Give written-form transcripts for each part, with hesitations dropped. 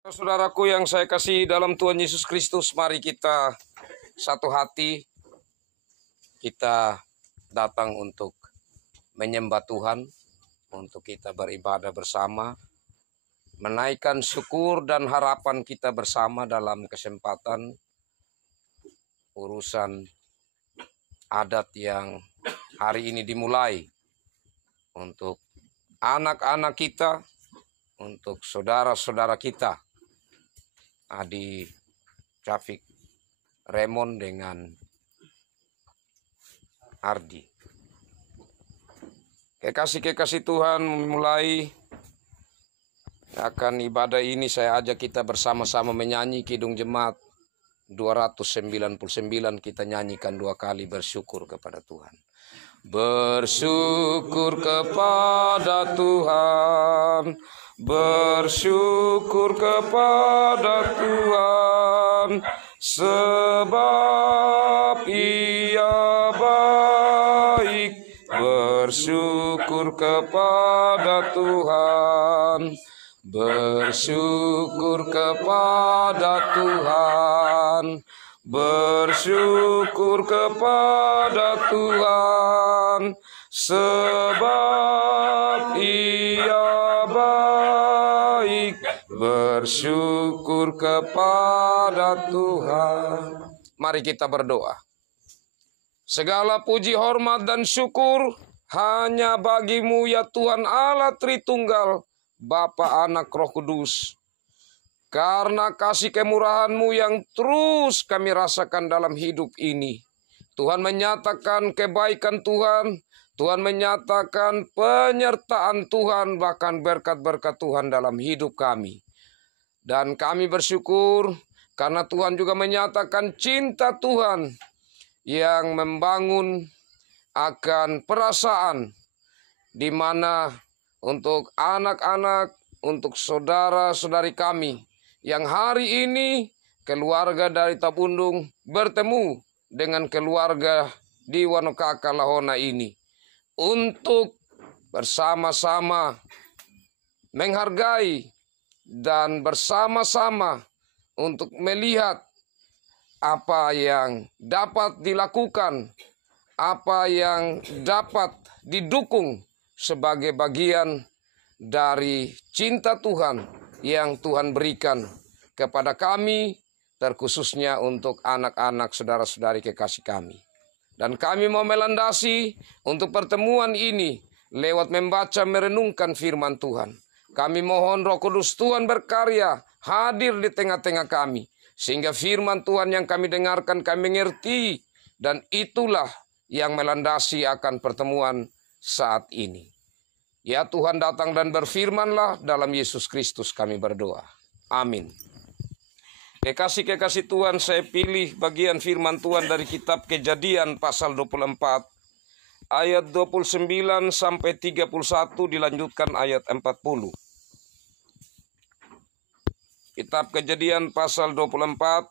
Saudaraku yang saya kasihi dalam Tuhan Yesus Kristus, mari kita satu hati, kita datang untuk menyembah Tuhan, untuk kita beribadah bersama, menaikkan syukur dan harapan kita bersama dalam kesempatan urusan adat yang hari ini dimulai untuk anak-anak kita, untuk saudara-saudara kita, Adi Cafik Raymond dengan Ardi. Kekasih-kekasih Tuhan, memulai akan ibadah ini saya ajak kita bersama-sama menyanyi Kidung Jemaat 299. Kita nyanyikan 2 kali bersyukur kepada Tuhan. Bersyukur kepada Tuhan, bersyukur kepada Tuhan, sebab Ia baik. Bersyukur kepada Tuhan, bersyukur kepada Tuhan, bersyukur kepada Tuhan, sebab Ia baik. Bersyukur kepada Tuhan. Mari kita berdoa. Segala puji, hormat, dan syukur hanya bagi-Mu ya Tuhan Allah Tritunggal, Bapa, Anak, Roh Kudus. Karena kasih kemurahan-Mu yang terus kami rasakan dalam hidup ini. Tuhan menyatakan kebaikan Tuhan, Tuhan menyatakan penyertaan Tuhan, bahkan berkat-berkat Tuhan dalam hidup kami. Dan kami bersyukur karena Tuhan juga menyatakan cinta Tuhan yang membangun akan perasaan di mana untuk anak-anak, untuk saudara-saudari kami yang hari ini keluarga dari Tapundung bertemu dengan keluarga di Wanokaka Lahona ini untuk bersama-sama menghargai dan bersama-sama untuk melihat apa yang dapat dilakukan, apa yang dapat didukung sebagai bagian dari cinta Tuhan yang Tuhan berikan kepada kami, terkhususnya untuk anak-anak saudara-saudari kekasih kami. Dan kami mau melandasi untuk pertemuan ini lewat membaca merenungkan firman Tuhan. Kami mohon Roh Kudus Tuhan berkarya, hadir di tengah-tengah kami, sehingga firman Tuhan yang kami dengarkan kami mengerti, dan itulah yang melandasi akan pertemuan saat ini. Ya Tuhan, datang dan berfirmanlah, dalam Yesus Kristus kami berdoa. Amin. Kekasih-kekasih Tuhan, saya pilih bagian firman Tuhan dari kitab Kejadian pasal 24, ayat 29 sampai 31, dilanjutkan ayat 40. Kitab Kejadian pasal 24,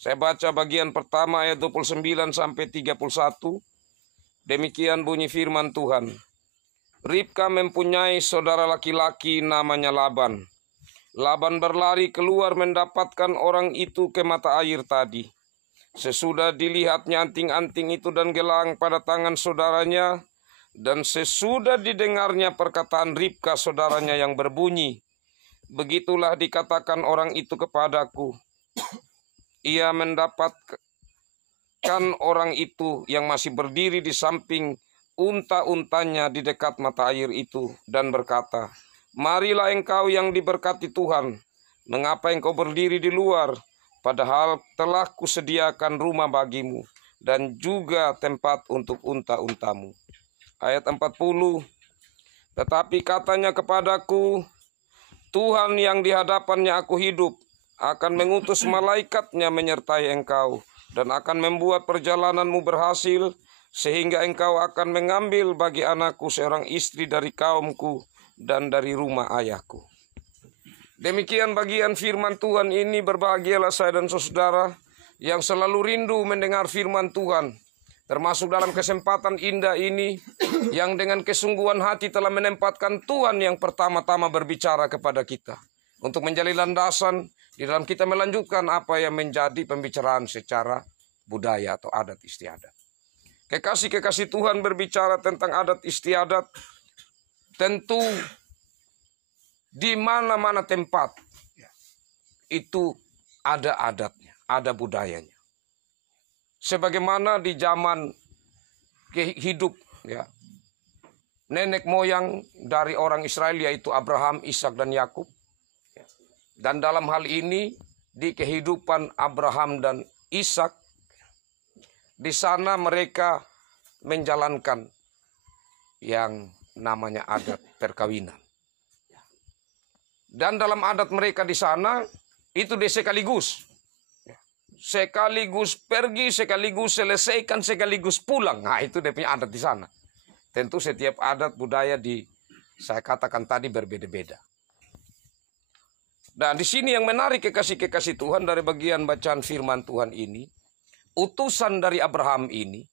saya baca bagian pertama ayat 29 sampai 31. Demikian bunyi firman Tuhan. Ribka mempunyai saudara laki-laki namanya Laban. Laban berlari keluar mendapatkan orang itu ke mata air tadi. Sesudah dilihatnya anting-anting itu dan gelang pada tangan saudaranya, dan sesudah didengarnya perkataan Ribka saudaranya yang berbunyi, begitulah dikatakan orang itu kepadaku. Ia mendapatkan orang itu yang masih berdiri di samping unta-untanya di dekat mata air itu, dan berkata, marilah engkau yang diberkati Tuhan, mengapa engkau berdiri di luar, padahal telah kusediakan rumah bagimu, dan juga tempat untuk unta-untamu. Ayat 40, tetapi katanya kepadaku, Tuhan yang di hadapannya aku hidup, akan mengutus malaikatnya menyertai engkau, dan akan membuat perjalananmu berhasil, sehingga engkau akan mengambil bagi anakku seorang istri dari kaumku dan dari rumah ayahku. Demikian bagian firman Tuhan ini. Berbahagialah saya dan saudara yang selalu rindu mendengar firman Tuhan, termasuk dalam kesempatan indah ini yang dengan kesungguhan hati telah menempatkan Tuhan yang pertama-tama berbicara kepada kita untuk menjadi landasan di dalam kita melanjutkan apa yang menjadi pembicaraan secara budaya atau adat istiadat. Kekasih-kekasih Tuhan berbicara tentang adat istiadat, tentu di mana-mana tempat itu ada adatnya, ada budayanya. Sebagaimana di zaman hidup ya, nenek moyang dari orang Israel yaitu Abraham, Ishak dan Yakub. Dan dalam hal ini di kehidupan Abraham dan Ishak, di sana mereka menjalankan yang namanya adat perkawinan. Dan dalam adat mereka di sana itu dia sekaligus pergi, sekaligus selesaikan, sekaligus pulang. Nah, itu dia punya adat di sana. Tentu setiap adat budaya saya katakan tadi berbeda-beda. Dan di sini yang menarik kekasih-kekasih Tuhan dari bagian bacaan firman Tuhan ini, utusan dari Abraham ini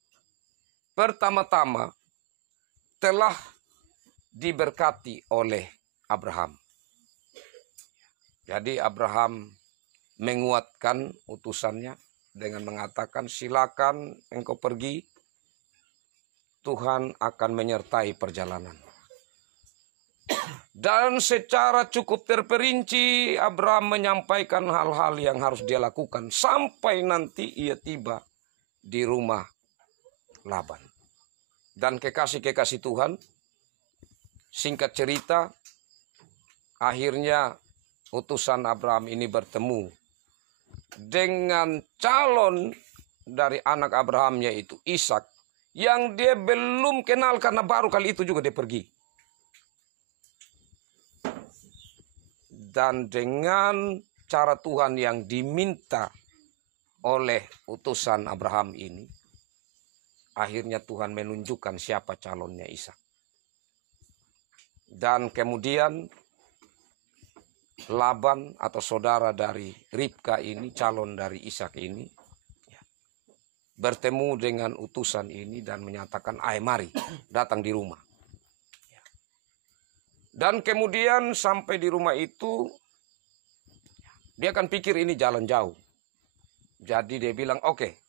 pertama-tama telah diberkati oleh Abraham. Jadi Abraham menguatkan utusannya dengan mengatakan, silakan engkau pergi, Tuhan akan menyertai perjalanan. Dan secara cukup terperinci Abraham menyampaikan hal-hal yang harus dia lakukan sampai nanti ia tiba di rumah Laban. Dan kekasih-kekasih Tuhan, singkat cerita, akhirnya utusan Abraham ini bertemu dengan calon dari anak Abraham yaitu Ishak, yang dia belum kenal karena baru kali itu juga dia pergi. Dan dengan cara Tuhan yang diminta oleh utusan Abraham ini, akhirnya Tuhan menunjukkan siapa calonnya Ishak. Dan kemudian Laban atau saudara dari Ribka ini, calon dari Ishak ini, bertemu dengan utusan ini dan menyatakan, ayo mari datang di rumah. Dan kemudian sampai di rumah itu, dia akan pikir ini jalan jauh. Jadi dia bilang, oke,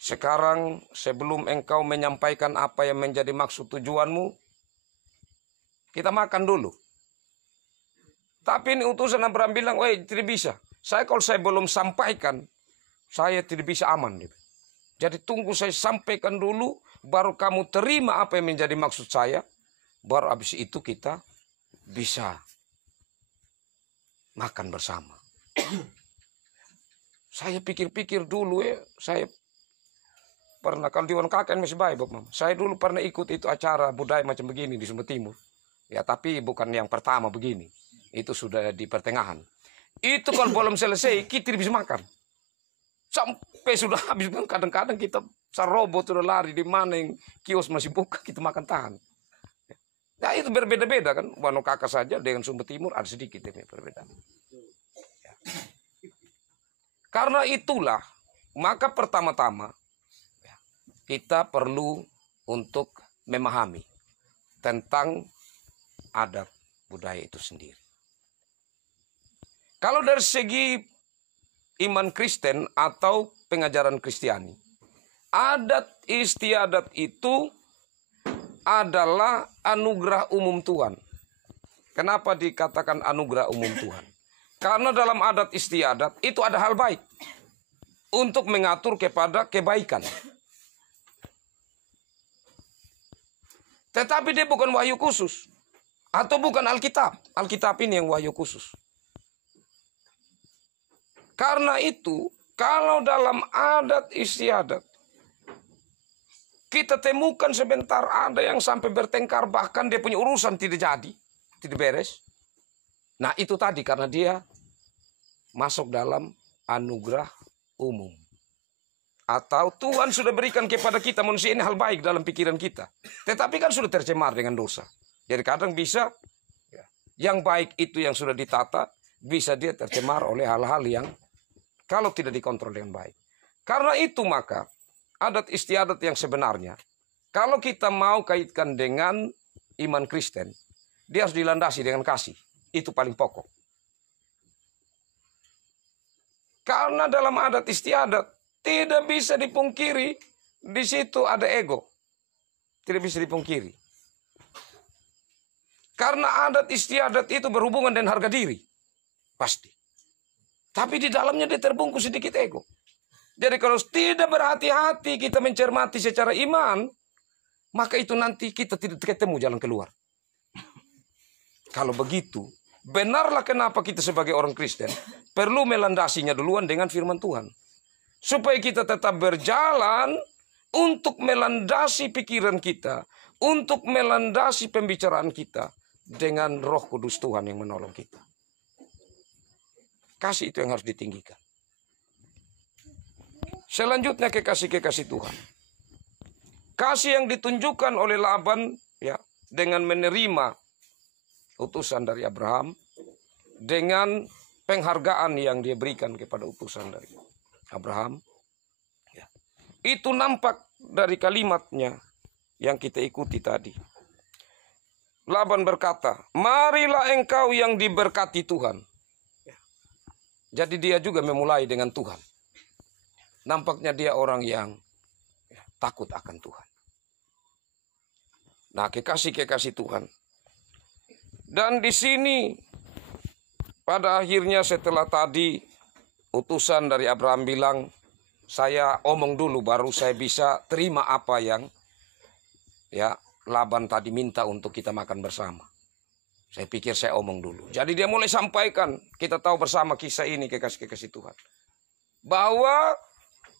sekarang sebelum engkau menyampaikan apa yang menjadi maksud tujuanmu, kita makan dulu. Tapi ini utusan Abraham bilang, tidak bisa. Kalau saya belum sampaikan, saya tidak bisa aman. Jadi tunggu saya sampaikan dulu, baru kamu terima apa yang menjadi maksud saya. Baru habis itu kita bisa makan bersama. Saya pikir-pikir dulu ya, saya pernah, kalau di KKN masih baik, Bapak. Saya dulu pernah ikut itu acara budaya macam begini di Sumber Timur. Ya, tapi bukan yang pertama begini. Itu sudah di pertengahan. Itu kalau belum selesai, kita tidak bisa makan. Sampai sudah habis, kadang-kadang kita sarobot sudah lari, di mana yang kios masih buka, kita makan tahan. Nah, itu berbeda-beda kan. Wano Kakak saja dengan Sumber Timur ada sedikit yang berbeda. Ya. Karena itulah, maka pertama-tama kita perlu untuk memahami tentang adat budaya itu sendiri. Kalau dari segi iman Kristen atau pengajaran Kristiani, adat istiadat itu adalah anugerah umum Tuhan. Kenapa dikatakan anugerah umum Tuhan? Karena dalam adat istiadat itu ada hal baik untuk mengatur kepada kebaikan. Tetapi dia bukan wahyu khusus. Atau bukan Alkitab. Alkitab ini yang wahyu khusus. Karena itu, kalau dalam adat istiadat, kita temukan sebentar ada yang sampai bertengkar, bahkan dia punya urusan tidak jadi, tidak beres. Nah itu tadi karena dia masuk dalam anugerah umum. Atau Tuhan sudah berikan kepada kita manusia ini hal baik dalam pikiran kita. Tetapi kan sudah tercemar dengan dosa. Jadi kadang bisa yang baik itu yang sudah ditata, bisa dia tercemar oleh hal-hal yang kalau tidak dikontrol dengan baik. Karena itu maka adat istiadat yang sebenarnya, kalau kita mau kaitkan dengan iman Kristen, dia harus dilandasi dengan kasih. Itu paling pokok. Karena dalam adat istiadat tidak bisa dipungkiri, di situ ada ego. Tidak bisa dipungkiri. Karena adat istiadat itu berhubungan dengan harga diri. Pasti. Tapi di dalamnya dia terbungkus sedikit ego. Jadi kalau tidak berhati-hati kita mencermati secara iman, maka itu nanti kita tidak ketemu jalan keluar. Kalau begitu, benarlah kenapa kita sebagai orang Kristen perlu melandasinya duluan dengan firman Tuhan. Supaya kita tetap berjalan untuk melandasi pikiran kita, untuk melandasi pembicaraan kita dengan Roh Kudus Tuhan yang menolong kita. Kasih itu yang harus ditinggikan. Selanjutnya kekasih-kekasih Tuhan. Kasih yang ditunjukkan oleh Laban ya dengan menerima utusan dari Abraham, dengan penghargaan yang dia berikan kepada utusan dari Abraham. Ya. Itu nampak dari kalimatnya yang kita ikuti tadi. Laban berkata, marilah engkau yang diberkati Tuhan. Jadi dia juga memulai dengan Tuhan. Nampaknya dia orang yang takut akan Tuhan. Nah, kekasih-kekasih Tuhan. Dan di sini pada akhirnya setelah tadi utusan dari Abraham bilang, saya omong dulu baru saya bisa terima apa yang ya Laban tadi minta untuk kita makan bersama. Saya pikir saya omong dulu. Jadi dia mulai sampaikan, kita tahu bersama kisah ini kekasih-kekasih Tuhan. Bahwa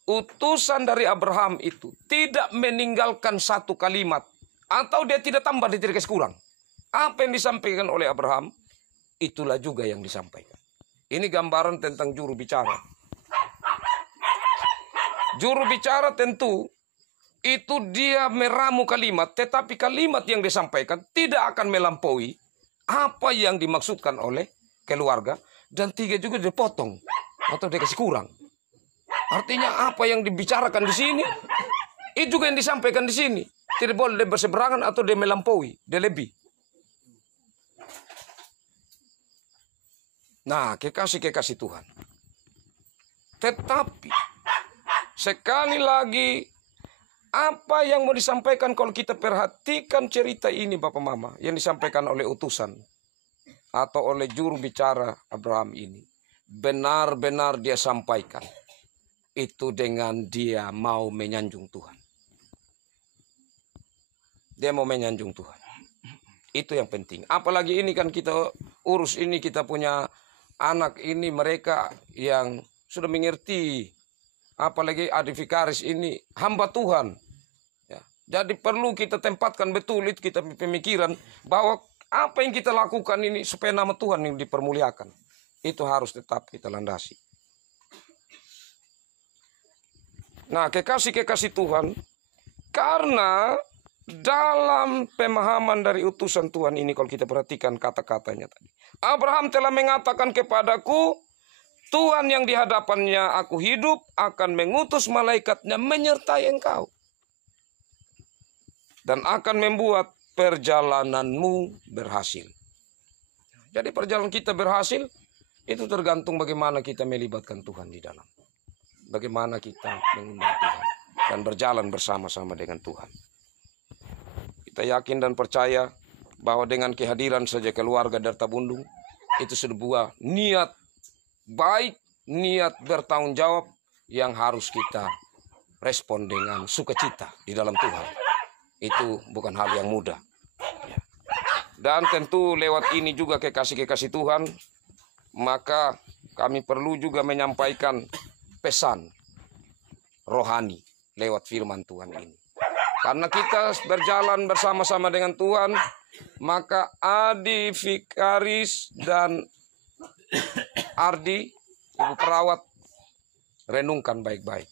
utusan dari Abraham itu tidak meninggalkan satu kalimat. Atau dia tidak tambah, dia tidak kurang. Apa yang disampaikan oleh Abraham, itulah juga yang disampaikan. Ini gambaran tentang juru bicara. Juru bicara tentu itu dia meramu kalimat, tetapi kalimat yang disampaikan tidak akan melampaui apa yang dimaksudkan oleh keluarga, dan tidak juga dipotong atau dikasih kurang. Artinya apa yang dibicarakan di sini, itu juga yang disampaikan di sini. Tidak boleh dia berseberangan atau dia melampaui, dia lebih. Nah, kekasih-kekasih Tuhan. Tetapi sekali lagi, apa yang mau disampaikan kalau kita perhatikan cerita ini Bapak Mama, yang disampaikan oleh utusan atau oleh juru bicara Abraham ini, benar-benar dia sampaikan itu dengan dia mau menyanjung Tuhan. Dia mau menyanjung Tuhan. Itu yang penting. Apalagi ini kan kita urus ini, kita punya anak ini, mereka yang sudah mengerti. Apalagi adik vikaris ini hamba Tuhan. Ya. Jadi perlu kita tempatkan betul itu kita pemikiran bahwa apa yang kita lakukan ini supaya nama Tuhan yang dipermuliakan. Itu harus tetap kita landasi. Nah, kekasih-kekasih Tuhan, karena dalam pemahaman dari utusan Tuhan ini, kalau kita perhatikan kata-katanya tadi, Abraham telah mengatakan kepadaku, Tuhan yang di hadapannya aku hidup akan mengutus malaikatnya menyertai engkau dan akan membuat perjalananmu berhasil. Jadi perjalanan kita berhasil itu tergantung bagaimana kita melibatkan Tuhan di dalam. Bagaimana kita mengundang Tuhan dan berjalan bersama-sama dengan Tuhan. Kita yakin dan percaya bahwa dengan kehadiran saja keluarga Darta Bundung itu sebuah niat baik, niat bertanggung jawab yang harus kita respon dengan sukacita di dalam Tuhan. Itu bukan hal yang mudah. Dan tentu lewat ini juga kekasih-kekasih Tuhan, maka kami perlu juga menyampaikan pesan rohani lewat firman Tuhan ini. Karena kita berjalan bersama-sama dengan Tuhan, maka Adi Vikaris dan Ardi, ibu perawat, renungkan baik-baik.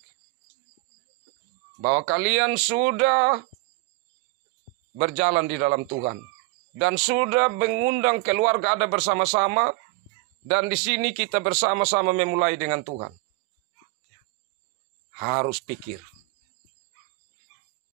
Bahwa kalian sudah berjalan di dalam Tuhan. Dan sudah mengundang keluarga ada bersama-sama. Dan di sini kita bersama-sama memulai dengan Tuhan. Harus pikir.